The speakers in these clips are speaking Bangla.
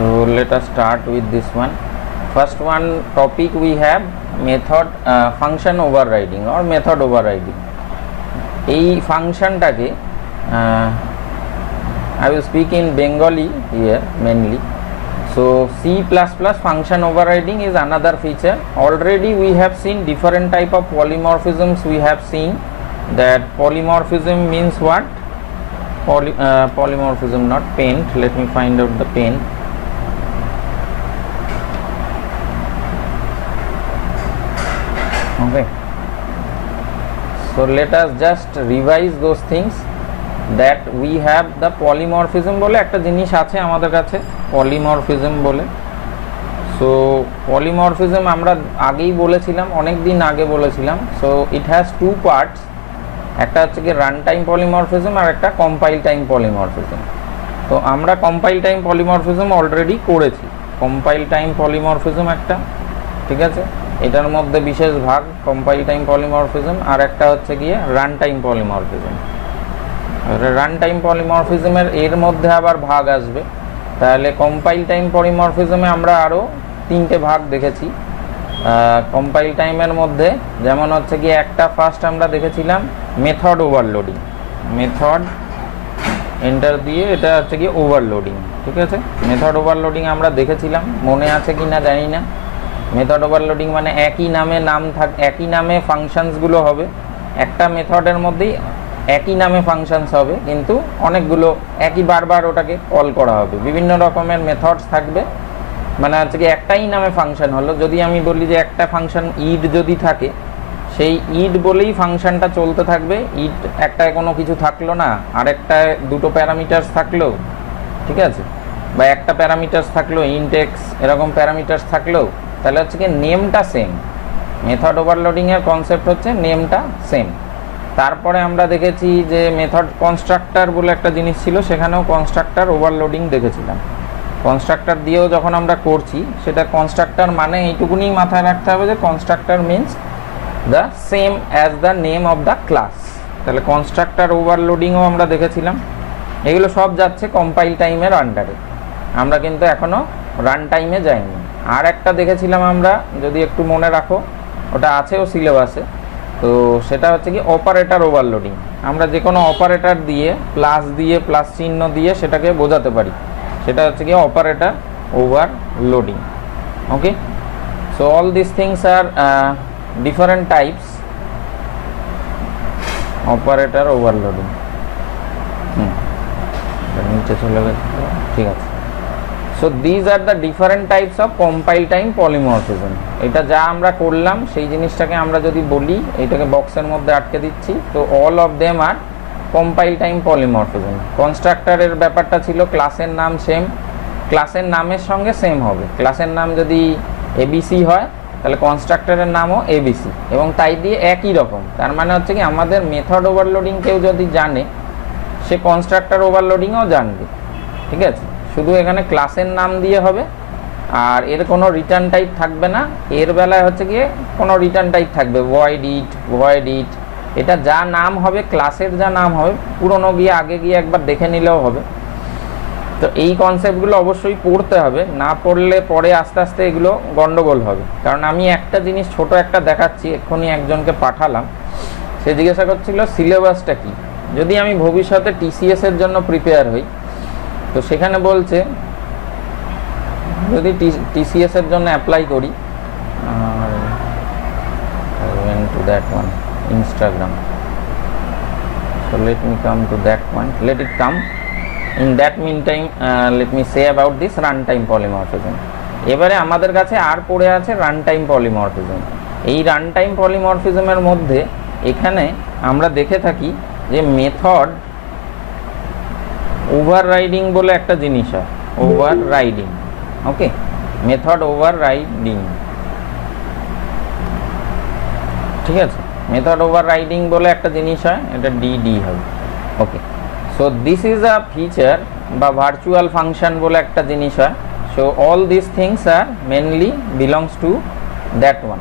So let us start with this one. First one topic we have method function overriding or method overriding. এই ফাংশনটাকে I will speak in Bengali here mainly. So C++ function overriding is another feature. Already we have seen different type of polymorphisms. We have seen that polymorphism means what? Polymorphism, not paint. Let me find out the paint. Okay, so let us just revise those things that we have the polymorphism বলে একটা জিনিস আছে আমাদের কাছে polymorphism বলে। সো polymorphism আমরা আগেই বলেছিলাম, অনেক দিন আগে বলেছিলাম। So it has to parts, একটা হচ্ছে কি রান টাইম পলিমরফিজম আর একটা কম্পাইল টাইম পলিমরফিজম। তো আমরা কম্পাইল টাইম পলিমরফিজম অলরেডি করেছি, কম্পাইল টাইম পলিমরফিজম একটা, ঠিক আছে, এটার মধ্যে বিশেষ ভাগ কম্পাইল টাইম পলিমরফিজম, আর একটা হচ্ছে গিয়ে run time polymorphism. Run time পলিমরফিজমের এর মধ্যে আবার ভাগ আসবে, তাহলে কম্পাইল টাইম পলিমরফিজমে আমরা আরও তিনটে ভাগ দেখেছি। কম্পাইল টাইমের মধ্যে যেমন হচ্ছে গিয়ে একটা ফার্স্ট আমরা দেখেছিলাম মেথড ওভারলোডিং, মেথড এন্টার দিয়ে এটা হচ্ছে গিয়ে ওভারলোডিং, ঠিক আছে। মেথড ওভারলোডিং আমরা দেখেছিলাম, মনে আছে কি না জানি না। মেথড ওভারলোডিং মানে একই নামে ফাংশনসগুলো হবে, একটা মেথডের মধ্যেই একই নামে ফাংশনস হবে, কিন্তু অনেকগুলো একই বারবার ওটাকে কল করা হবে, বিভিন্ন রকমের মেথডস থাকবে। মানে হচ্ছে কি একটাই নামে ফাংশন হলো। যদি আমি বলি যে একটা ফাংশন ইড যদি থাকে, সেই ইড বলেই ফাংশনটা চলতে থাকবে। ইড একটায় কোনো কিছু থাকলো না, আরেকটায় দুটো প্যারামিটার্স থাকলো, ঠিক আছে, বা একটা প্যারামিটার্স থাকলো, ইনটেক্স এরকম প্যারামিটার্স থাকলো, তাহলে হচ্ছে কি নেমটা সেম। মেথড ওভারলোডিংয়ের কনসেপ্ট হচ্ছে নেমটা সেম। তারপরে আমরা দেখেছি যে মেথড কনস্ট্রাক্টর বলে একটা জিনিস ছিল, সেখানেও কনস্ট্রাক্টর ওভারলোডিং দেখেছিলাম। কনস্ট্রাক্টর দিয়েও যখন আমরা করছি, সেটা কনস্ট্রাক্টর মানে এইটুকুনি মাথায় রাখতে হবে যে constructor means the same as the name of the class. তাহলে কনস্ট্রাক্টর ওভারলোডিংও আমরা দেখেছিলাম। এগুলো সব যাচ্ছে কম্পাইল টাইমের আন্ডারে, আমরা কিন্তু এখনও রান টাইমে যাইনি। আর একটা দেখেছিলাম আমরা, যদি একটু মনে রাখো, ওটা আছেও সিলেবাসে, তো সেটা হচ্ছে কি অপারেটর ওভারলোডিং। আমরা যে কোনো অপারেটর দিয়ে প্লাস চিহ্ন দিয়ে সেটাকে বোঝাতে পারি, সেটা হচ্ছে কি operator overloading. Okay, so all this things are different types operator overloading. নিচে চলে গেছে, ঠিক আছে। So these are the different types of compile time polymorphism. এটা যা আমরা করলাম সেই জিনিসটাকে আমরা যদি বলি, এটাকে বক্সের মধ্যে আটকে দিচ্ছি, তো all of them are compile time polymorphism. কনস্ট্রাক্টরের ব্যাপারটা ছিল ক্লাসের নাম সেম, ক্লাসের নামের সঙ্গে সেম হবে। ক্লাসের নাম যদি এবিসি হয়, তাহলে কনস্ট্রাক্টরের নামও এবিসি, এবং তাই দিয়ে একই রকম। তার মানে হচ্ছে কি আমাদের মেথড ওভারলোডিং কেউ যদি জানে, সে কনস্ট্রাক্টর ওভারলোডিংও জানবে, ঠিক আছে। শুধু এখানে ক্লাসের নাম দিয়ে হবে, আর এর কোনো রিটার্ন টাইপ থাকবে না। এর বেলায় হচ্ছে গিয়ে কোনো রিটার্ন টাইপ থাকবে, ভয়েড ইট, এটা যা নাম হবে, ক্লাসের যা নাম হবে, পুরনো গিয়ে আগে গিয়ে একবার দেখে নিলেও হবে। তো এই কনসেপ্টগুলো অবশ্যই পড়তে হবে, না পড়লে পরে আস্তে আস্তে এগুলো গন্ডগোল হবে। কারণ আমি একটা জিনিস ছোট একটা দেখাচ্ছি, এক্ষুনি একজনকে পাঠালাম, সে জিজ্ঞাসা করছিল সিলেবাসটা কি। যদি আমি ভবিষ্যতে টিসিএস এর জন্য প্রিপেয়ার হই, তো সেখানে বলছে যদি টিসিএস এর জন্য অ্যাপ্লাই করি, to that one Instagram. So let me come to that point. Let it come. In that meantime, let me say about this runtime polymorphism. এবারে আমাদের কাছে আর পড়ে আছে রানটাইম পলিমরফিজম। এই রানটাইম পলিমরফিজমের মধ্যে এখানে আমরা দেখে থাকি যে মেথড ওভাররাইডিং বলে একটা জিনিস হয়, ওভাররাইডিং। ওকে, মেথড ওভাররাইডিং, ঠিক আছে। মেথড ওভাররাইডিং বলে একটা জিনিস হয়, এটা ডিডি হবে। Okay, so this is a feature বা ভার্চুয়াল ফাংশন বলে একটা জিনিস হয়। So all this things are mainly belongs to that one.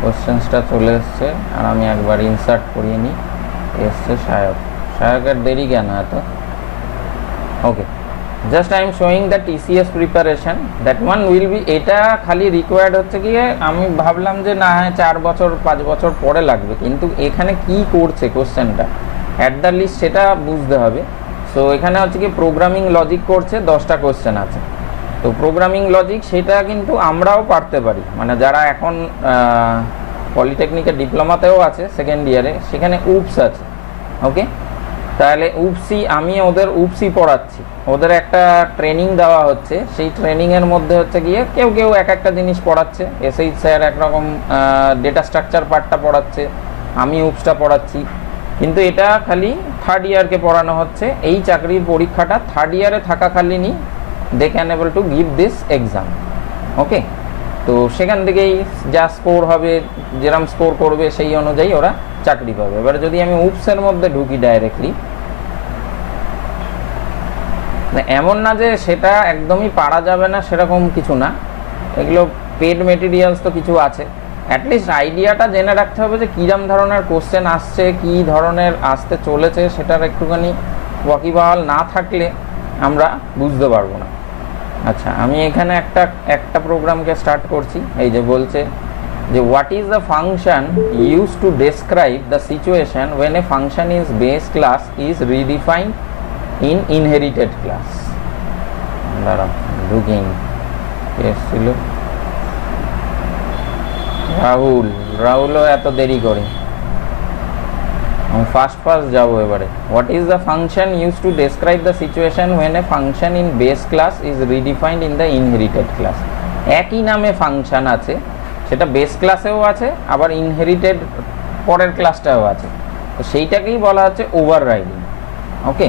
কোশ্চেন্সটা চলে এসছে, আর আমি একবার ইনসার্ট করিয়ে নিই। এসছে সায়কের দেরি কেন এত? Okay, just I am showing the TCS preparation, that one will be, এটা খালি রিকোয়ার্ড হচ্ছে গিয়ে, আমি ভাবলাম যে না হয় 4 বছর 5 বছর পরে লাগবে, কিন্তু এখানে কি করছে কোশ্চেনটা অ্যাট দ্য লিস্ট সেটা বুঝতে হবে। সো এখানে হচ্ছে কি প্রোগ্রামিং লজিক করছে, 10টা কোশ্চেন আছে। তো প্রোগ্রামিং লজিক সেটা কিন্তু আমরাও পারতে পারি, মানে যারা এখন পলিটেকনিকের ডিপ্লোমাতেও আছে সেকেন্ড ইয়ারে, সেখানে উপস আছে। ওকে, তাহলে উপসি, আমি ওদের উপসি পড়াচ্ছি, ওদের একটা ট্রেনিং দেওয়া হচ্ছে, সেই ট্রেনিংয়ের মধ্যে হচ্ছে গিয়ে কেউ কেউ এক একটা জিনিস পড়াচ্ছে। এসএইচ স্যার একরকম ডেটা স্ট্রাকচার পার্টটা পড়াচ্ছে, আমি উপসটা পড়াচ্ছি, কিন্তু এটা খালি থার্ড ইয়ারকে পড়ানো হচ্ছে। এই চাকরির পরীক্ষাটা থার্ড ইয়ারে থাকাকালীনই they can able to give this exam. Okay, তো সেখান থেকেই যা স্কোর হবে, যেরকম স্কোর করবে সেই অনুযায়ী ওরা চাকরি পাবে। এবারে যদি আমি উপসের মধ্যে ঢুকি ডাইরেক্টলি, এমন না যে সেটা একদমই পারা যাবে না সেরকম কিছু না, এগুলো পেড মেটেরিয়ালস তো কিছু আছে। অ্যাটলিস্ট আইডিয়াটা জেনে রাখতে হবে যে কীরকম ধরনের কোশ্চেন আসছে, কী ধরনের আসতে চলেছে, সেটার একটুখানি ওয়াকিবহাল না থাকলে আমরা বুঝতে পারবো না। আচ্ছা, আমি এখানে একটা প্রোগ্রামকে স্টার্ট করছি। এই যে বলছে যে what is the function use to describe the situation when a function is base class is redefined in inherited class. দাঁড়াও, ঢুকিং ছিল রাহুলও এত দেরি করে, আমি ফার্স্ট যাবো এবারে। What is the function use to describe the situation when a function in base class is redefined in the inherited class. একই নামে ফাংশন আছে, সেটা বেস ক্লাসেও আছে, আবার ইনহেরিটেড পরের ক্লাসটাও আছে, তো সেইটাকেই বলা হচ্ছে ওভাররাইডিং। ওকে,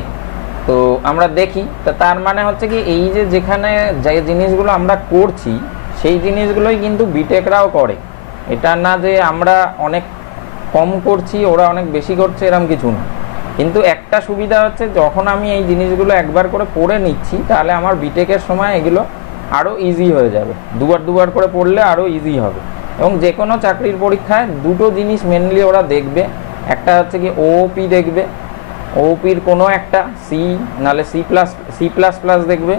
তো আমরা দেখি, তো তার মানে হচ্ছে কি এই যে যেখানে যে জিনিসগুলো আমরা করছি সেই জিনিসগুলোই কিন্তু বিটেকরাও করে। এটা না যে আমরা অনেক কম করছি ওরা অনেক বেশি করছে, এরকম কিছু না। কিন্তু একটা সুবিধা হচ্ছে, যখন আমি এই জিনিসগুলো একবার করে পড়ে নিচ্ছি তাহলে আমার বিটেকের সময় এগুলো আরও ইজি হয়ে যাবে, দুবার করে পড়লে আরও ইজি হবে। এবং যে কোনো চাকরির পরীক্ষায় দুটো জিনিস মেনলি ওরা দেখবে, একটা হচ্ছে কি ওওপি দেখবে, ওওপির কোনো একটা সি নাহলে সি প্লাস প্লাস দেখবে।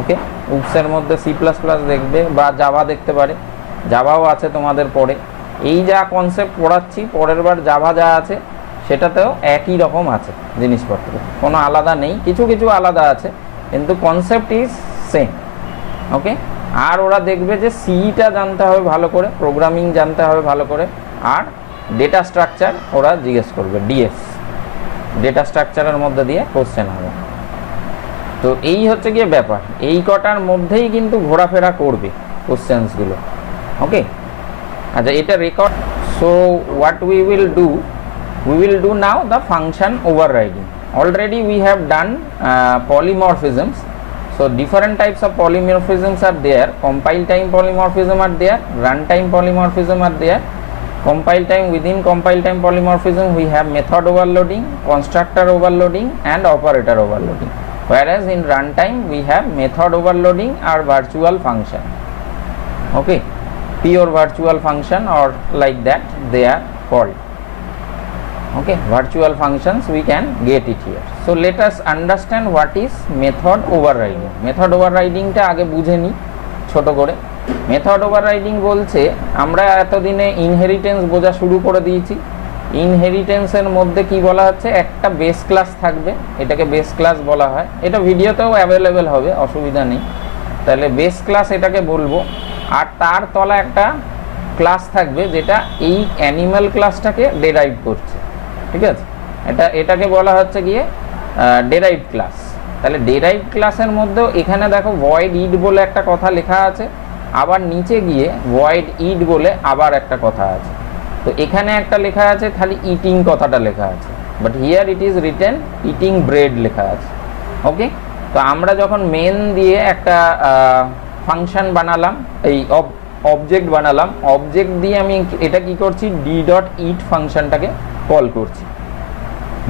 ওকে, উপসের মধ্যে সি প্লাস প্লাস দেখবে, বা জাভা দেখতে পারে, জাভাও আছে তোমাদের পরে। এই যা কনসেপ্ট পড়াচ্ছি পরের বার জাভা যা আছে সেটাতেও একই রকম আছে জিনিসপত্র, কোনো আলাদা নেই, কিছু কিছু আলাদা আছে কিন্তু কনসেপ্ট ইজ সেম। ওকে, আর ওরা দেখবে যে সিটা জানতে হবে ভালো করে, প্রোগ্রামিং জানতে হবে ভালো করে, আর ডেটা স্ট্রাকচার ওরা জিজ্ঞেস করবে, ডিএস ডেটা স্ট্রাকচারের মধ্যে দিয়ে কোশ্চেন হবে। তো এই হচ্ছে গিয়ে ব্যাপার, এই কটার মধ্যেই কিন্তু ঘোরাফেরা করবে কোশ্চেন্সগুলো। ওকে, আচ্ছা এটা record. So what we will do now the function overriding. Already we have done polymorphisms. So different types of polymorphisms are there. Compile time polymorphism are there, runtime polymorphism are there. Compile time, within compile time polymorphism we have method overloading, constructor overloading and operator overloading, whereas in runtime we have method overloading or virtual function. Okay, pure virtual function or like that they are called. Okay, virtual functions we can get it here. So let us understand what is method overriding. Method overriding টা আগে বুঝে নি ছোট করে। মেথড ওভাররাইডিং বলছে, আমরা এতদিনে ইনহেরিটেন্স বোঝা শুরু করে দিয়েছি। ইনহেরিটেন্সের মধ্যে কি বলা হচ্ছে, একটা বেস ক্লাস থাকবে, এটাকে বেস ক্লাস বলা হয়, এটা ভিডিওতেও অ্যাভেলেবেল হবে, অসুবিধা নেই। তাহলে বেস ক্লাস এটাকে বলবো, আর তার তলা একটা ক্লাস থাকবে যেটা এই অ্যানিম্যাল ক্লাসটাকে ডেরাইভ করছে। ঠিক আছে, এটাকে বলা হচ্ছে গিয়ে ডেরাইভ ক্লাস। তাহলে ডেরাইভ ক্লাসের মধ্যেও এখানে দেখো ভয়েড ইট বলে একটা কথা লেখা আছে, আবার নিচে গিয়ে ভয়েড ইট বলে আবার একটা কথা আছে। তো এখানে একটা লেখা আছে খালি ইটিং কথাটা লেখা আছে, but here it is written eating bread লেখা আছে। ওকে, তো আমরা যখন মেন দিয়ে একটা ফাংশন বানালাম, এই অবজেক্ট বানালাম, অবজেক্ট দিয়ে আমি এটা কি করছি, ডি ডট ইট ফাংশনটাকে কল করছি।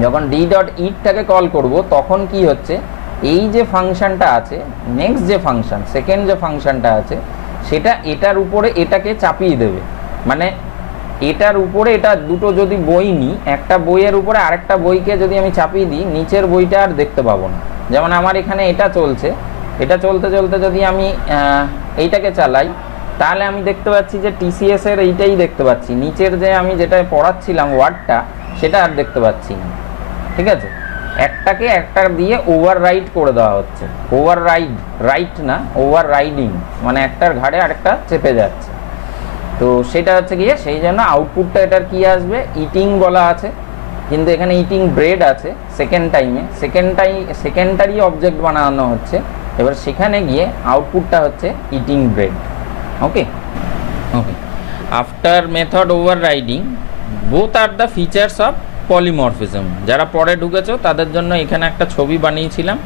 যখন ডি ডট ইটটাকে কল করব তখন কি হচ্ছে, এই যে ফাংশনটা আছে, নেক্সট যে ফাংশন, সেকেন্ড যে ফাংশনটা আছে, সেটা এটার উপরে এটাকে চাপিয়ে দেবে। মানে এটার উপরে এটা দুটো যদি বই নিই, একটা বইয়ের উপরে আরেকটা বইকে যদি আমি চাপিয়ে দিই, নিচের বইটা আর দেখতে পাবো না। যেমন আমার এখানে এটা চলছে, এটা চলতে চলতে যদি আমি এইটাকে চালাই, তাহলে আমি দেখতে পাচ্ছি যে টিসিএস এর এইটাই দেখতে পাচ্ছি, নিচের যে আমি যেটা পড়াচ্ছিলাম ওয়ার্ডটা সেটা আর দেখতে পাচ্ছি না। ঠিক আছে, একটাকে একটা দিয়ে ওভাররাইড করে দেওয়া হচ্ছে, ওভাররাইড, রাইট না, ওভাররাইডিং, মানে একটার ঘাড়ে আরেকটা চেপে যাচ্ছে। তো সেটা হচ্ছে গিয়ে সেই জন্য আউটপুটটা এটার কি আসবে, ইটিং বলা আছে, কিন্তু এখানে ইটিং ব্রেড আছে সেকেন্ড টাইমে, সেকেন্ডারি অবজেক্ট বানানো হচ্ছে, এবার সেখানে গিয়ে আউটপুটটা হচ্ছে eating bread. Okay okay after method overriding both are the features of polymorphism. যারা পরে ঢুকেছো তাদের জন্য এখানে একটা ছবি বানিয়েছিলাম।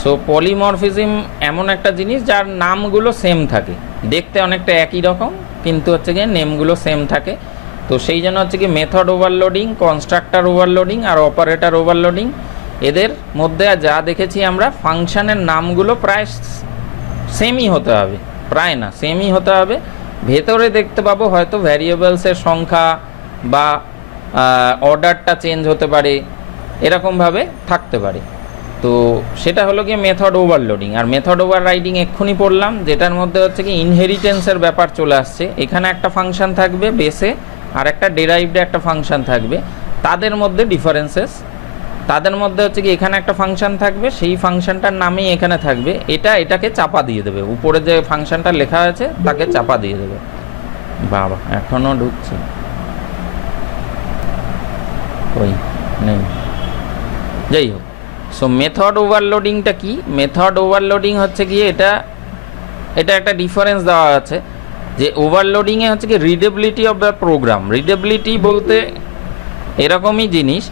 সো পলিমরফিজম এমন একটা জিনিস যার নামগুলো সেম থাকে, দেখতে অনেকটা একই রকম, কিন্তু হচ্ছে গিয়ে নেমগুলো সেম থাকে। তো সেই জন্য হচ্ছে কি মেথড ওভারলোডিং, কনস্ট্রাক্টর ওভারলোডিং আর অপারেটর ওভারলোডিং, এদের মধ্যে যা দেখেছি আমরা ফাংশনের নামগুলো প্রায় সেমই হতে হবে, প্রায় না সেমই হতে হবে। ভেতরে দেখতে পাবো হয়তো ভ্যারিয়েবলসের সংখ্যা বা অর্ডারটা চেঞ্জ হতে পারে, এরকমভাবে থাকতে পারে। তো সেটা হলো কি মেথড ওভারলোডিং। আর মেথড ওভাররাইডিং এক্ষুনি পড়লাম, যেটার মধ্যে হচ্ছে কি ইনহেরিটেন্সের ব্যাপার চলে আসছে। এখানে একটা ফাংশন থাকবে বেসে, আর একটা ডেরাইভডে একটা ফাংশন থাকবে, তাদের মধ্যে ডিফারেন্সেস। তাদের মধ্যে হচ্ছে কি এখানে একটা ফাংশন থাকবে, সেই ফাংশনটার নামেই এখানে থাকবে, এটাকে চাপা দিয়ে দেবে, উপরে যে ফাংশনটা লেখা আছে তাকে চাপা দিয়ে দেবে। বাবা এখনও ঢুকছে, ওই নেই, যাই হোক। সো মেথড ওভারলোডিংটা কি? মেথড ওভারলোডিং হচ্ছে গিয়ে এটা একটা ডিফারেন্স দেওয়া আছে যে ওভারলোডিংয়ে হচ্ছে কি readability of the program. Readability বলতে এরকমই জিনিস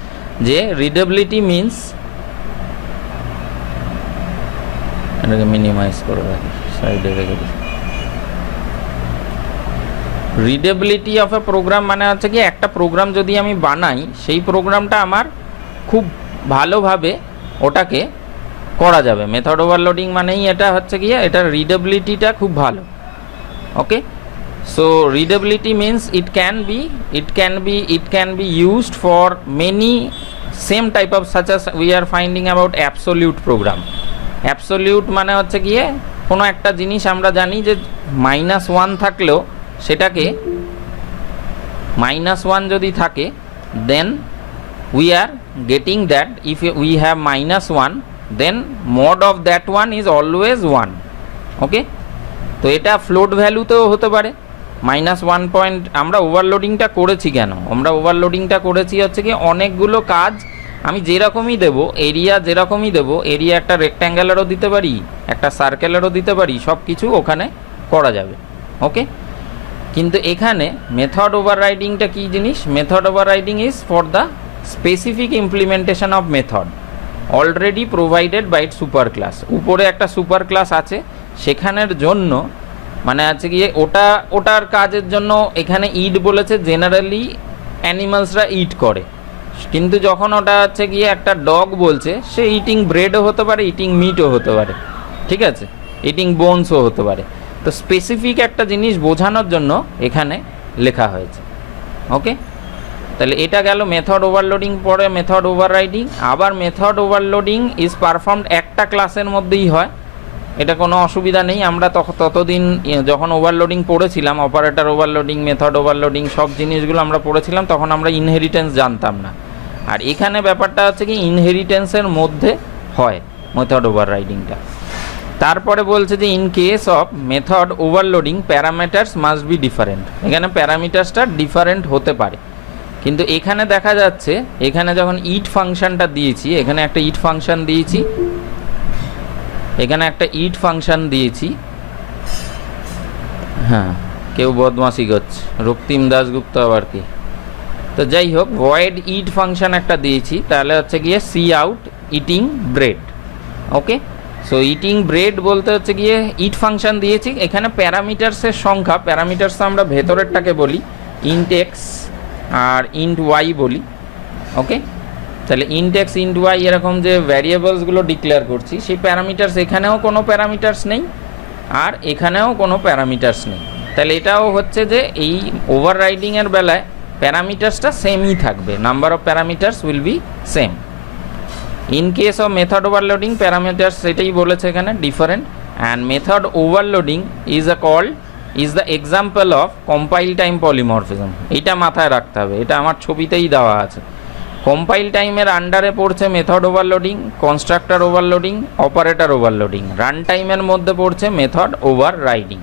যে রিডেবিলিটি মিনস, এটাকে মিনিমাইজ করে রাখি, সাইডে রেখে দিই। রিডেবিলিটি অফ এ প্রোগ্রাম মানে হচ্ছে কি একটা প্রোগ্রাম যদি আমি বানাই, সেই প্রোগ্রামটা আমার খুব ভালোভাবে ওটাকে করা যাবে। মেথড ওভারলোডিং মানেই এটা হচ্ছে গিয়ে এটার রিডেবিলিটিটা খুব ভালো। Okay, so readability means it can be used for many same type of such as we are finding about absolute program. Absolute মানে হচ্ছে গিয়ে কোনো একটা জিনিস আমরা জানি যে -1 থাকলেও সেটাকে -1 যদি থাকে, দেন we are getting that if we have -1 then mod of that one is always 1. ওকে, তো এটা ফ্লোট ভ্যালুতেও হতে পারে -1 পয়েন্ট। আমরা ওভারলোডিংটা করেছি কেন? আমরা ওভারলোডিংটা করেছি হচ্ছে কি অনেকগুলো কাজ আমি যেরকমই দেবো, এরিয়া যেরকমই দেবো, এরিয়া একটা রেক্ট্যাঙ্গেলেরও দিতে পারি, একটা সার্কেলেরও দিতে পারি, সব কিছু ওখানে করা যাবে। ওকে, কিন্তু এখানে মেথড ওভাররাইডিংটা কী জিনিস? Method overriding is for the specific implementation of method already provided by super class. উপরে একটা সুপার ক্লাস আছে, সেখানের জন্য মানে আছে গিয়ে ওটার কাজের জন্য এখানে ইট বলেছে, জেনারেলি অ্যানিমালসরা ইট করে, কিন্তু যখন ওটা হচ্ছে গিয়ে একটা ডগ বলছে, সে ইটিং ব্রেডও হতে পারে, ইটিং মিটও হতে পারে, ঠিক আছে, ইটিং বোনসও হতে পারে। তো স্পেসিফিক একটা জিনিস বোঝানোর জন্য এখানে লেখা হয়েছে। ওকে, তাহলে এটা গেল মেথড ওভারলোডিং। পরে মেথড ওভাররাইডিং। আবার মেথড ওভারলোডিং ইজ পারফর্মড একটা ক্লাসের মধ্যেই হয়, এটা কোনো অসুবিধা নেই। আমরা ততদিন যখন ওভারলোডিং পড়েছিলাম, অপারেটর ওভারলোডিং, মেথড ওভারলোডিং, সব জিনিসগুলো আমরা পড়েছিলাম, তখন আমরা ইনহেরিটেন্স জানতাম না। আর এখানে ব্যাপারটা হচ্ছে কি ইনহেরিটেন্সের মধ্যে হয় মেথড ওভাররাইডিংটা। তারপরে বলছে যে in case of method overloading parameters must be different. এখানে প্যারামিটার্সটা ডিফারেন্ট হতে পারে, কিন্তু এখানে দেখা যাচ্ছে এখানে যখন ইট ফাংশনটা দিয়েছি, এখানে একটা ইট ফাংশন দিয়েছি, এখানে একটা ইট ফাংশন দিয়েছি। হ্যাঁ, কেউ বদমাশি করছে, রক্তিম দাশগুপ্ত আবার কি। তো যাই হোক, ভয়েড ইট ফাংশন একটা দিয়েছি, তাহলে হচ্ছে গিয়ে সি আউট ইটিং ব্রেড। ওকে, সো ইটিং ব্রেড বলতে হচ্ছে গিয়ে ইট ফাংশন দিয়েছি। এখানে প্যারামিটার্সের সংখ্যা, প্যারামিটার্স আমরা ভেতরেরটাকে বলি ইন্ট এক্স আর ইন্ট ওয়াই বলি। ওকে, তাহলে ইন্ট এক্স ইন্ট ওয়াই এরকম যে ভ্যারিয়েবলসগুলো ডিক্লেয়ার করছি, সেই প্যারামিটার্স এখানেও কোনো প্যারামিটার্স নেই আর এখানেও কোনো প্যারামিটার্স নেই। তাহলে এটাও হচ্ছে যে এই ওভাররাইডিংয়ের বেলায় প্যারামিটার্সটা সেমই থাকবে, number of parameters will be same. In case of method overloading parameter সেটাই বলেছে এখানে different, and method overloading is the example of compile time polymorphism. এটা মাথায় রাখতে হবে, এটা আমার ছবিতেই দেওয়া আছে। কম্পাইল টাইমের আন্ডারে পড়ছে method overloading, constructor overloading, operator overloading. Run টাইমের মধ্যে পড়ছে মেথড ওভার রাইডিং।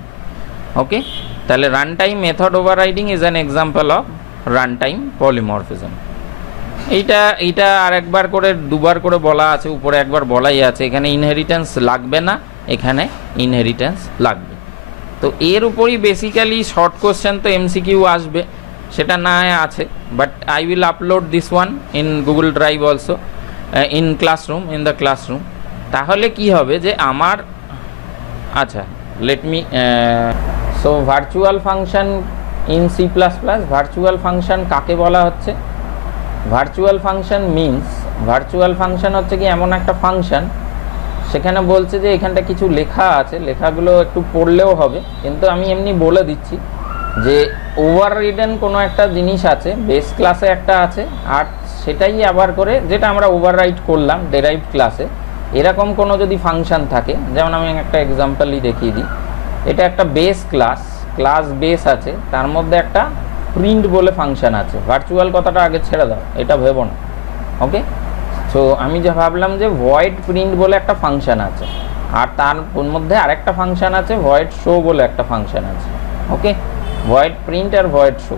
ওকে, তাহলে run time method over riding is an example of run time polymorphism. এইটা আর একবার করে দুবার করে বলা আছে, উপরে একবার বলাই আছে। এখানে ইনহেরিটেন্স লাগবে না, এখানে ইনহেরিটেন্স লাগবে। তো এর উপরই বেসিক্যালি শর্ট কোশ্চেন তো এমসিকিউ আসবে, সেটা না আছে, but I will upload this one in Google Drive also in the classroom. তাহলে কি হবে যে আমার, আচ্ছা let me, so virtual function in C plus plus, virtual function কাকে বলা হচ্ছে? Virtual function means, virtual function হচ্ছে কি এমন একটা ফাংশন, সেখানে বলছে যে এখানটা কিছু লেখা আছে, লেখাগুলো একটু পড়লেও হবে, কিন্তু আমি এমনি বলে দিচ্ছি যে ওভার রিডেন কোনো একটা জিনিস আছে, বেস ক্লাসে একটা আছে, আর সেটাই আবার করে যেটা আমরা ওভার রাইট করলাম ডেরাইভড ক্লাসে, এরকম কোনো যদি ফাংশন থাকে, যেমন আমি একটা এক্সাম্পলই দেখিয়ে দিই। এটা একটা বেস ক্লাস বেস আছে, তার মধ্যে একটা প্রিন্ট বলে ফাংশন আছে। ভার্চুয়াল কথাটা আগে ছেড়ে দাও, এটা ভেবো না। ওকে, সো আমি যা ভাবলাম যে ভয়েড প্রিন্ট বলে একটা ফাংশন আছে, আর তার মধ্যে আরেকটা ফাংশন আছে ভয়েড শো বলে একটা ফাংশন আছে। ওকে, ভয়েড প্রিন্ট আর ভয়েড শো।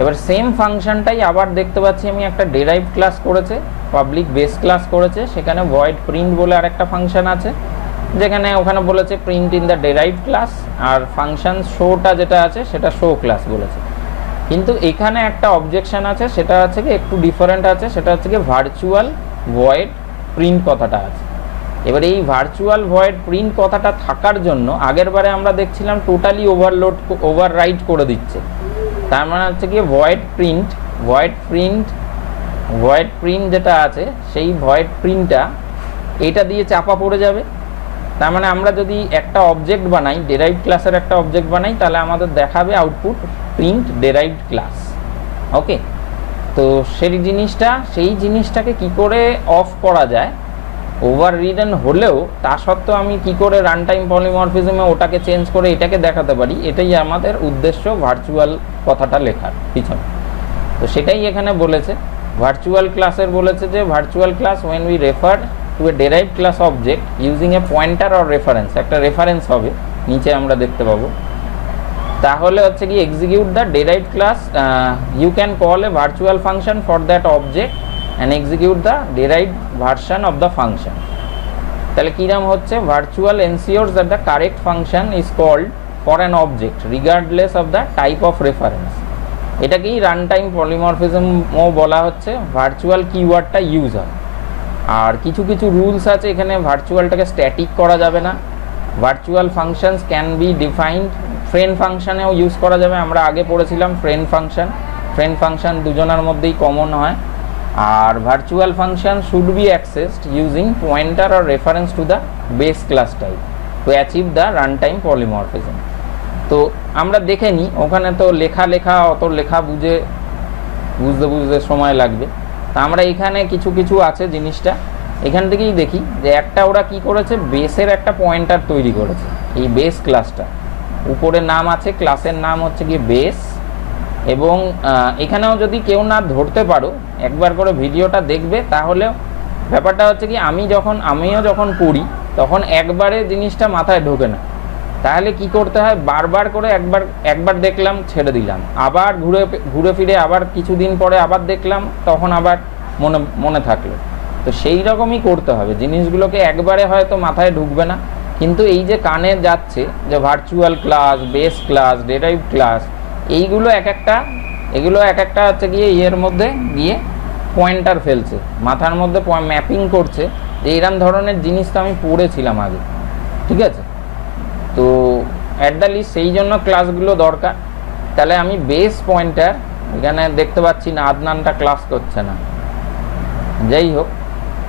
এবার সেম ফাংশনটাই আবার দেখতে পাচ্ছি আমি একটা ডেরাইভড ক্লাস করেছে, পাবলিক বেস ক্লাস করেছে, সেখানে ভয়েড প্রিন্ট বলে আরেকটা ফাংশন আছে, যেখানে ওখানে বলেছে print in the derived class, আর ফাংশন শোটা যেটা আছে সেটা শো ক্লাস বলেছে। কিন্তু এখানে একটা অবজেকশন আছে, সেটা হচ্ছে কি একটু ডিফারেন্ট আছে, সেটা হচ্ছে কি ভার্চুয়াল ভয়েড প্রিন্ট কথাটা আছে। এবার এই ভার্চুয়াল ভয়েড প্রিন্ট কথাটা থাকার জন্য আগের বারে আমরা দেখছিলাম টোটালি ওভার রাইট করে দিচ্ছে, তার মানে হচ্ছে কি ভয়েড প্রিন্ট যেটা আছে সেই ভয়েড প্রিন্টটা এটা দিয়ে চাপা পড়ে যাবে। তার মানে আমরা যদি একটা অবজেক্ট বানাই, ডেরাইভড ক্লাসের একটা অবজেক্ট বানাই, তাহলে আমাদের দেখাবে আউটপুট প্রিন্ট ডেরাইভড ক্লাস। ওকে, তো সেই জিনিসটাকে কি করে অফ করা যায়, ওভার রিডেন হলেও তা সত্ত্বেও আমি কি করে রান টাইম পলিমরফিজমে ওটাকে চেঞ্জ করে এটাকে দেখাতে পারি, এটাই আমাদের উদ্দেশ্য ভার্চুয়াল কথাটা লেখার পিছনে। তো সেটাই এখানে বলেছে, ভার্চুয়াল ক্লাসের বলেছে যে virtual class when we refer to a derived class object using a pointer or reference, একটা রেফারেন্স হবে নিচে আমরা দেখতে পাবো, তাহলে হচ্ছে কি execute the derived class, you can call a virtual function for that object and execute the derived version of the function. তাহলে কিরম হচ্ছে, virtual ensures that the correct function is called for an object regardless of the type of reference. এটাকেই রান টাইম পলিমরফিজমও বলা হচ্ছে, ভার্চুয়াল কিওয়ার্ডটা ইউজ হয়। আর কিছু রুলস আছে এখানে, ভার্চুয়ালটাকে স্ট্যাটিক করা যাবে না, virtual functions can be defined, friend ফাংশনেও ইউজ করা যাবে, আমরা আগে পড়েছিলাম ফ্রেন্ড ফাংশন দুজনের মধ্যেই কমন হয়। আর virtual function should be accessed using pointer or reference to the base class type to achieve the run time polymorphism. তো আমরা দেখে নিই, ওখানে তো লেখা অত লেখা বুঝতে সময় লাগবে। তা আমরা এখানে কিছু আছে জিনিসটা, এখান থেকেই দেখি যে একটা ওরা কি করেছে, বেসের একটা পয়েন্টার তৈরি করেছে, এই বেস ক্লাসটা উপরে নাম আছে, ক্লাসের নাম হচ্ছে গিয়ে বেস। এবং এখানেও যদি কেউ না ধরতে পারো, একবার করে ভিডিওটা দেখবে, তাহলে ব্যাপারটা হচ্ছে কি আমিও যখন পড়ি তখন একবারে জিনিসটা মাথায় ঢোকে না, তাহলে কি করতে হয়, বারবার করে একবার দেখলাম ছেড়ে দিলাম, আবার ঘুরে ফিরে আবার কিছুদিন পরে আবার দেখলাম, তখন আবার মনে থাকলো। তো সেই রকমই করতে হবে, জিনিসগুলোকে একবারে হয়তো মাথায় ঢুকবে না, কিন্তু এই যে কানে যাচ্ছে যে virtual class, base class, ডেরাইভড class, এগুলো এক একটা হচ্ছে গিয়ে এর মধ্যে গিয়ে পয়েন্টার ফেলছে, মাথার মধ্যে ম্যাপিং করছে যে এরকম ধরনের জিনিস তো আমি পড়েছিলাম আগে। ঠিক আছে, তো অ্যাট দ্য লিস্ট সেই জন্য ক্লাসগুলো দরকার। তাহলে আমি বেস পয়েন্টার, এখানে দেখতে পাচ্ছি না আদনানটা ক্লাস করছে না, যাই হোক,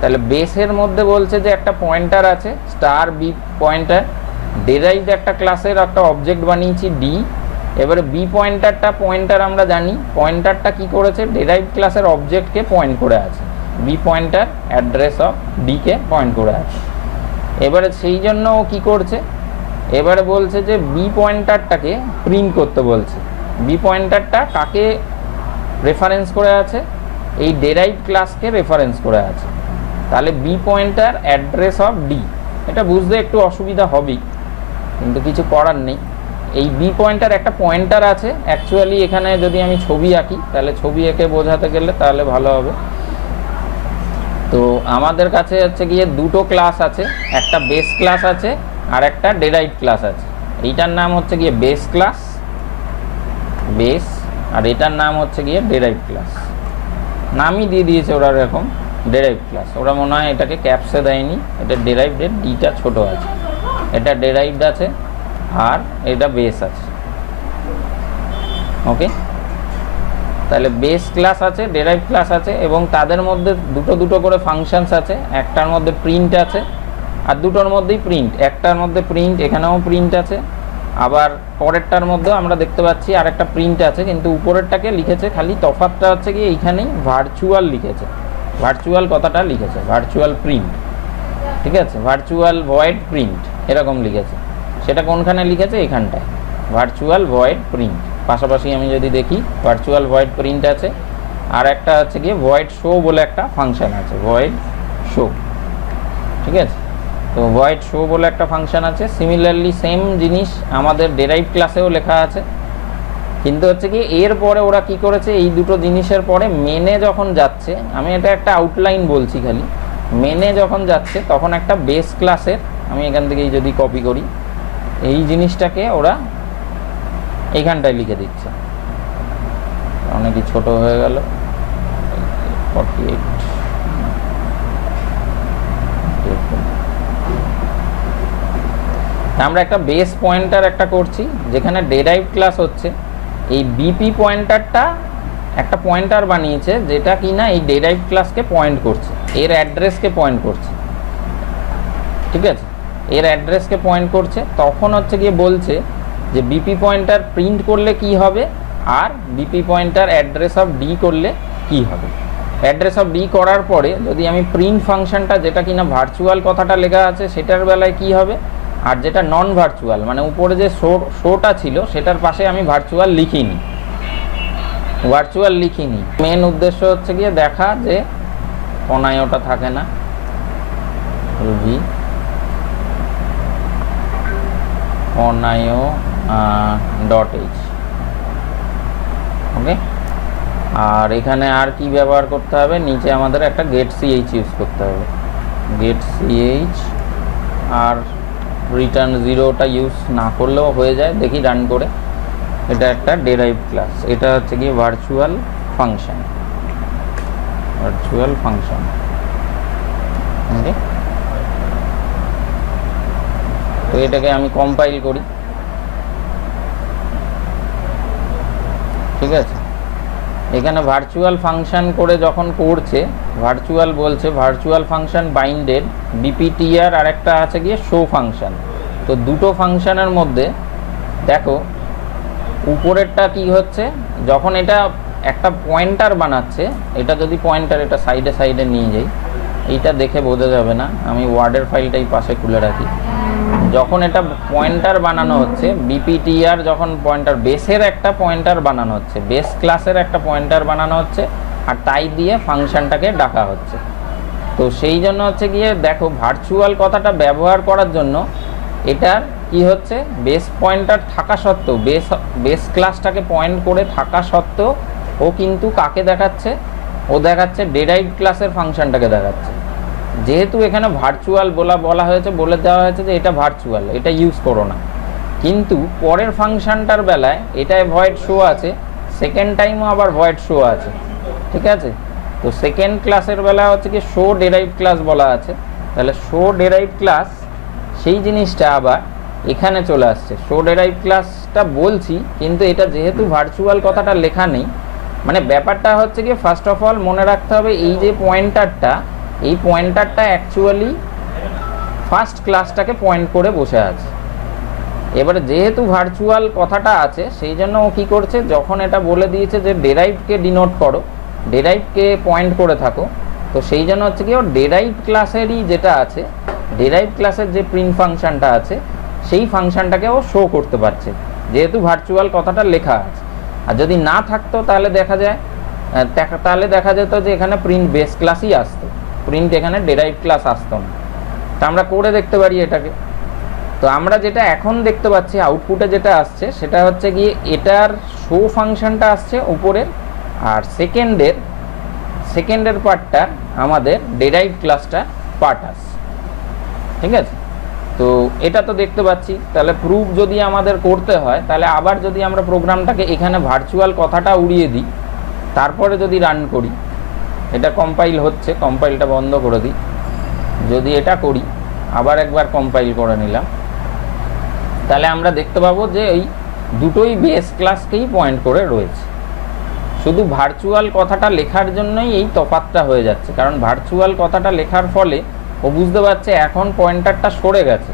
তাহলে বেসের মধ্যে বলছে যে একটা পয়েন্টার আছে স্টার বি পয়েন্টার, ডেরাইভড একটা ক্লাসের একটা অবজেক্ট বানিয়েছি ডি। এবারে বি পয়েন্টার আমরা জানি, পয়েন্টারটা কি করেছে, ডেরাইভড ক্লাসের অবজেক্টকে পয়েন্ট করে আছে, B pointer address of D কে পয়েন্ট করে আছে। এবারে সেই জন্য ও কী করছে, এবারে বলছে যে বি পয়েন্টারটাকে প্রিন্ট করতে বলছে। বি পয়েন্টারটা কাকে রেফারেন্স করে আছে, এই ডেরাইভড ক্লাসকে রেফারেন্স করে আছে। তাহলে B pointer address of D, এটা বুঝতে একটু অসুবিধা হবেই, কিন্তু কিছু করার নেই। এই বি পয়েন্টার একটা পয়েন্টার আছে অ্যাকচুয়ালি, এখানে যদি আমি ছবি আঁকি তাহলে ছবি এঁকে বোঝাতে গেলে তাহলে ভালো হবে। তো আমাদের কাছে হচ্ছে গিয়ে দুটো ক্লাস আছে, একটা বেস ক্লাস আছে আর একটা ডেরাইভড ক্লাস আছে। এইটার নাম হচ্ছে গিয়ে বেস ক্লাস, বেস, আর এটার নাম হচ্ছে গিয়ে ডেরাইভড ক্লাস। নামই দিয়ে দিয়েছে ওরা এরকম, ডেরাইভড ক্লাস। ওরা মনে হয় এটাকে ক্যাপসে দেয়নি, এটা ডেরাইভডের ডিটা ছোট আছে, এটা ডেরাইভড আছে আর এটা বেস আছে। ওকে, তাহলে বেস ক্লাস আছে, ডেরাইভড ক্লাস আছে, এবং তাদের মধ্যে দুটো দুটো করে ফাংশনস আছে। একটার মধ্যে প্রিন্ট আছে আর দুটোর মধ্যেই প্রিন্ট, একটার মধ্যে প্রিন্ট, এখানেও প্রিন্ট আছে, আবার পরেরটার মধ্যেও আমরা দেখতে পাচ্ছি আরেকটা প্রিন্ট আছে, কিন্তু উপরেরটাকে লিখেছে খালি, তফাৎটা হচ্ছে কি এইখানেই ভার্চুয়াল লিখেছে, ভার্চুয়াল কথাটা লিখেছে, ভার্চুয়াল প্রিন্ট। ঠিক আছে, ভার্চুয়াল ভয়েড প্রিন্ট এরকম লিখেছে। সেটা কোনখানে লিখেছে, এখানটায় ভার্চুয়াল ভয়েড প্রিন্ট। পাশাপাশি আমি যদি দেখি ভার্চুয়াল ভয়েড প্রিন্ট আছে, আর একটা হচ্ছে গিয়ে ভয়েড শো বলে একটা ফাংশন আছে, ভয়েড শো। ঠিক আছে, তো ভয়েড শো বলে একটা ফাংশন আছে। সিমিলারলি সেম জিনিস আমাদের ডেরাইভড ক্লাসেও লেখা আছে, কিন্তু হচ্ছে কি এর পরে ওরা কি করেছে, এই দুটো জিনিসের পরে মেনে যখন যাচ্ছে, আমি এটা একটা আউটলাইন বলছি খালি, মেনে যখন যাচ্ছে তখন একটা বেস ক্লাসের, আমি এখান থেকেই যদি কপি করি, এই জিনিসটাকে ওরা এইখানটায় লিখে দিচ্ছে। অনেকই ছোট হয়ে গেল, 48। আমরা একটা বেস পয়েন্টার একটা করছি যেখানে ডেরাইভড ক্লাস হচ্ছে, এই বিপি পয়েন্টারটা একটা পয়েন্টার বানিয়েছে যেটা কিনা এই ডেরাইভড ক্লাসকে পয়েন্ট করছে, এর অ্যাড্রেসকে পয়েন্ট করছে। ঠিক আছে, এর অ্যাড্রেসকে পয়েন্ট করছে। তখন হচ্ছে গিয়ে বলছে যে বিপি পয়েন্টার প্রিন্ট করলে কি হবে, আর BP pointer address of D করলে কি হবে। অ্যাড্রেস অফ ডি করার পরে যদি আমি প্রিন্ট ফাংশনটা, যেটা কিনা ভার্চুয়াল কথাটা লেখা আছে, সেটার বেলায় কি হবে, আর যেটা নন ভার্চুয়াল মানে উপরে যে শোটা ছিল সেটার পাশে আমি ভার্চুয়াল লিখিনি, মেন উদ্দেশ্য হচ্ছে গিয়ে দেখা যে কোনায় ওটা থাকে না, রুবি অনায়ো ডট এইচ। ওকে, আর এখানে আর কি ব্যবহার করতে হবে, নিচে আমাদের একটা গেট সিএইচ ইউজ করতে হবে, গেট সিএইচ। আর রিটার্ন জিরোটা ইউজ না করলেও হয়ে যায়, দেখি রান করে। এটা একটা ডেরাইভড ক্লাস, এটা হচ্ছে গিয়ে ভার্চুয়াল ফাংশন, ভার্চুয়াল ফাংশন। ওকে, তো এটাকে আমি কম্পাইল করি। ঠিক আছে, এখানে ভার্চুয়াল ফাংশন করে যখন করছে, ভার্চুয়াল বলছে ভার্চুয়াল ফাংশন বাইন্ডেড বিপিটিআর, আর একটা আছে গিয়ে শো ফাংশন। তো দুটো ফাংশনের মধ্যে দেখো উপরেরটা কি হচ্ছে, যখন এটা একটা পয়েন্টার বানাচ্ছে, এটা যদি পয়েন্টার, এটা সাইডে সাইডে নিয়ে যাই, এইটা দেখে বোঝা যাবে না, আমি ওয়ার্ডের ফাইলটাই পাশে খুলে রাখি। যখন এটা পয়েন্টার বানানো হচ্ছে, বিপিটিআর যখন পয়েন্টার, বেসের একটা পয়েন্টার বানানো হচ্ছে, বেস ক্লাসের একটা পয়েন্টার বানানো হচ্ছে, আর তাই দিয়ে ফাংশনটাকে ডাকা হচ্ছে। তো সেই জন্য হচ্ছে গিয়ে দেখো ভার্চুয়াল কথাটা ব্যবহার করার জন্য এটার কি হচ্ছে, বেস পয়েন্টার থাকা সত্ত্বেও, বেস ক্লাসটাকে পয়েন্ট করে থাকা সত্ত্বেও ও কিন্তু কাকে দেখাচ্ছে, ও দেখাচ্ছে ডেরাইভড ক্লাসের ফাংশনটাকে দেখাচ্ছে। যেহেতু এখানে ভার্চুয়াল বলা হয়েছে, বলে দেওয়া হয়েছে যে এটা ভার্চুয়াল, এটা ইউজ করো না, কিন্তু পরের ফাংশনটার বেলায় এটায় ভয়েড শো আছে, সেকেন্ড টাইমও আবার ভয়েড শো আছে। ঠিক আছে, তো সেকেন্ড ক্লাসের বেলায় হচ্ছে কি শো ডেরাইভড ক্লাস বলা আছে, তাহলে শো ডেরাইভড ক্লাস সেই জিনিসটা আবার এখানে চলে আসছে। শো ডেরাইভড ক্লাসটা বলছি, কিন্তু এটা যেহেতু ভার্চুয়াল কথাটা লেখা নেই, মানে ব্যাপারটা হচ্ছে কি ফার্স্ট অফ অল মনে রাখতে হবে এই যে পয়েন্টারটা, এই পয়েন্টারটা অ্যাকচুয়ালি ফার্স্ট ক্লাসটাকে পয়েন্ট করে বসে আছে। এবারে যেহেতু ভার্চুয়াল কথাটা আছে, সেই জন্য ও কী করছে, যখন এটা বলে দিয়েছে যে ডেরাইভকে ডিনোট করো, ডেরাইভকে পয়েন্ট করে থাকো, তো সেই জন্য হচ্ছে কি ওর ডেরাইভ ক্লাসেরই যেটা আছে, ডেরাইভ ক্লাসের যে প্রিন্ট ফাংশনটা আছে সেই ফাংশনটাকে ও শো করতে পারছে, যেহেতু ভার্চুয়াল কথাটা লেখা আছে। আর যদি না থাকতো তাহলে দেখা যেত যে এখানে প্রিন্ট বেস ক্লাসই আসতো, প্রিন্ট এখানে ডেরাইভ ক্লাস আসতো না। তা আমরা করে দেখতে পারি এটাকে। তো আমরা যেটা এখন দেখতে পাচ্ছি আউটপুটে যেটা আসছে সেটা হচ্ছে গিয়ে এটার শো ফাংশনটা আসছে উপরের, আর সেকেন্ডের পার্টটা আমাদের ডেরাইভ ক্লাসটা পার্ট আসছে, ঠিক আছে। তো এটা তো দেখতে পাচ্ছি। তাহলে প্রুফ যদি আমাদের করতে হয় তাহলে আবার যদি আমরা প্রোগ্রামটাকে এখানে ভার্চুয়াল কথাটা উড়িয়ে দিই, তারপরে যদি রান করি, এটা কম্পাইল হচ্ছে, কম্পাইলটা বন্ধ করে দিই, যদি এটা করি আবার একবার কম্পাইল করে নিলাম, তাহলে আমরা দেখতে পাবো যে এই দুটোই বেস ক্লাসকেই পয়েন্ট করে রয়েছে। শুধু ভার্চুয়াল কথাটা লেখার জন্যই এই তফাৎটা হয়ে যাচ্ছে, কারণ ভার্চুয়াল কথাটা লেখার ফলে ও বুঝতে পারছে এখন পয়েন্টারটা সরে গেছে,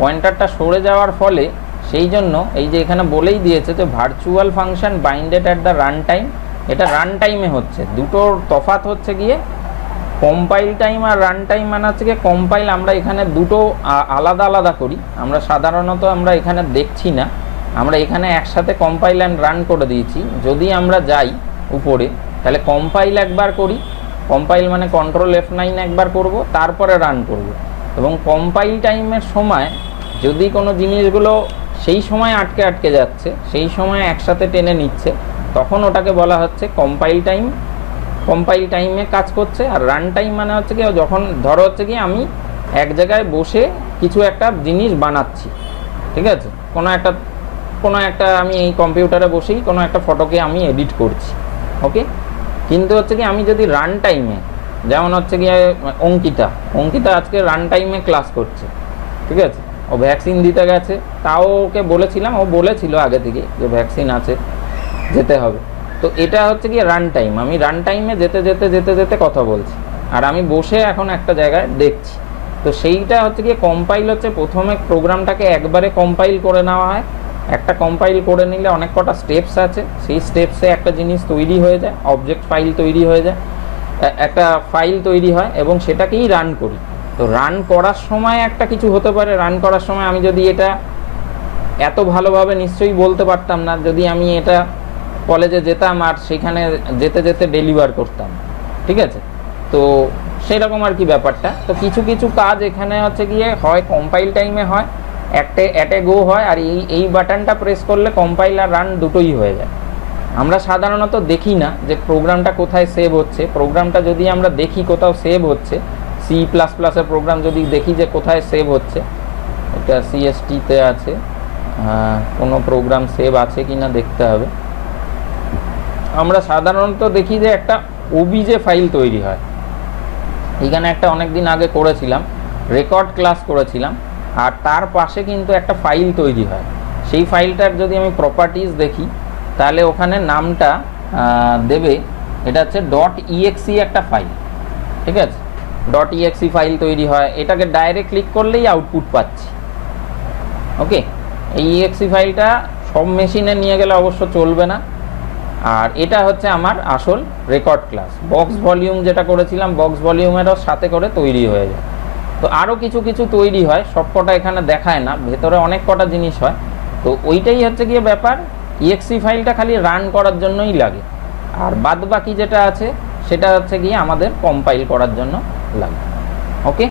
পয়েন্টারটা সরে যাওয়ার ফলে সেই জন্য এই যে এখানে বলেই দিয়েছে যে virtual function বাইন্ডেড at the run time, এটা রান টাইমে হচ্ছে। দুটোর তফাৎ হচ্ছে গিয়ে কম্পাইল টাইম আর রান টাইম, মানে হচ্ছে গিয়ে কম্পাইল আমরা এখানে দুটো আলাদা আলাদা করি, আমরা সাধারণত আমরা এখানে দেখছি না, আমরা এখানে একসাথে কম্পাইল অ্যান্ড রান করে দিয়েছি। যদি আমরা যাই উপরে তাহলে কম্পাইল একবার করি, কম্পাইল মানে কন্ট্রোল F9 একবার করব, তারপরে রান করব। এবং কম্পাইল টাইমের সময় যদি কোনো জিনিসগুলো সেই সময় আটকে যাচ্ছে, সেই সময় একসাথে টেনে নিচ্ছে, তখন ওটাকে বলা হচ্ছে কম্পাইল টাইম, কম্পাইল টাইমে কাজ করছে। আর রান টাইম মানে হচ্ছে কি যখন ধরো হচ্ছে কি আমি এক জায়গায় বসে কিছু একটা জিনিস বানাচ্ছি, ঠিক আছে, কোনো একটা আমি এই কম্পিউটারে বসেই কোনো একটা ফটোকে আমি এডিট করছি, ওকে। কিন্তু হচ্ছে কি আমি যদি রান টাইমে, যেমন হচ্ছে গিয়ে অঙ্কিতা আজকে রান টাইমে ক্লাস করছে, ঠিক আছে, ও ভ্যাকসিন দিতে গেছে, তাও ওকে বলেছিলাম, ও বলেছিল আগে থেকে যে ভ্যাকসিন আছে, যেতে হবে। তো এটা হচ্ছে গিয়ে রান টাইম, আমি রান টাইমে যেতে কথা বলছি, আর আমি বসে এখন একটা জায়গায় দেখছি। তো সেইটা হচ্ছে গিয়ে কম্পাইল হচ্ছে প্রথমে প্রোগ্রামটাকে একবারে কম্পাইল করে নেওয়া হয়, একটা কম্পাইল করে নিলে অনেক কটা স্টেপস আছে, সেই স্টেপসে একটা জিনিস তৈরি হয়ে যায়, অবজেক্ট ফাইল তৈরি হয়ে যায়, একটা ফাইল তৈরি হয়, এবং সেটাকেই রান করি। তো রান করার সময় একটা কিছু হতে পারে, রান করার সময় আমি যদি এটা এত ভালোভাবে নিশ্চয়ই বলতে পারতাম না যদি আমি এটা কলেজে যেতাম আর সেখানে যেতে ডেলিভার করতাম, ঠিক আছে। তো সেরকম আর কি ব্যাপারটা। তো কিছু কাজ এখানে হচ্ছে গিয়ে হয় কম্পাইল টাইমে হয়, অ্যাটে গো হয়, আর এই বাটনটা প্রেস করলে কম্পাইল আর রান দুটোই হয়ে যায়। আমরা সাধারণত দেখি না যে প্রোগ্রামটা কোথায় সেভ হচ্ছে। প্রোগ্রামটা যদি আমরা দেখি কোথাও সেভ হচ্ছে, C++-এর প্রোগ্রাম যদি দেখি যে কোথায় সেভ হচ্ছে, এটা CST-তে আছে, কোনো প্রোগ্রাম সেভ আছে কি না দেখতে হবে। আমরা সাধারণত দেখি যে একটা OBJ ফাইল তৈরি হয়, এখানে একটা অনেক দিন আগে করেছিলাম, রেকর্ড ক্লাস করেছিলাম, আর তার পাশে কিন্তু একটা ফাইল তৈরি হয়। সেই ফাইলটার যদি আমি প্রপার্টিজ দেখি তাহলে ওখানে নামটা দেবে, এটা হচ্ছে .exe একটা ফাইল, ঠিক আছে, .exe ফাইল তৈরি হয়, এটাকে ডাইরেক্ট ক্লিক করলেই আউটপুট পাচ্ছি, ওকে। এই exe ফাইলটা সব মেশিনে নিয়ে গেলে অবশ্য চলবে না। আর এটা হচ্ছে আমার আসল রেকর্ড ক্লাস, বক্স ভলিউম যেটা করেছিলাম, বক্স ভলিউমেরও সাথে করে তৈরি হয়ে যায়। তো আরও কিছু তৈরি হয়, সবকটা এখানে দেখায় না, ভেতরে অনেক কটা জিনিস হয়। তো ওইটাই হচ্ছে গিয়ে ব্যাপার, exe ফাইলটা খালি রান করার জন্যই লাগে, আর বাদ বাকি যেটা আছে সেটা হচ্ছে গিয়ে আমাদের কম্পাইল করার জন্য লাগে, ওকে।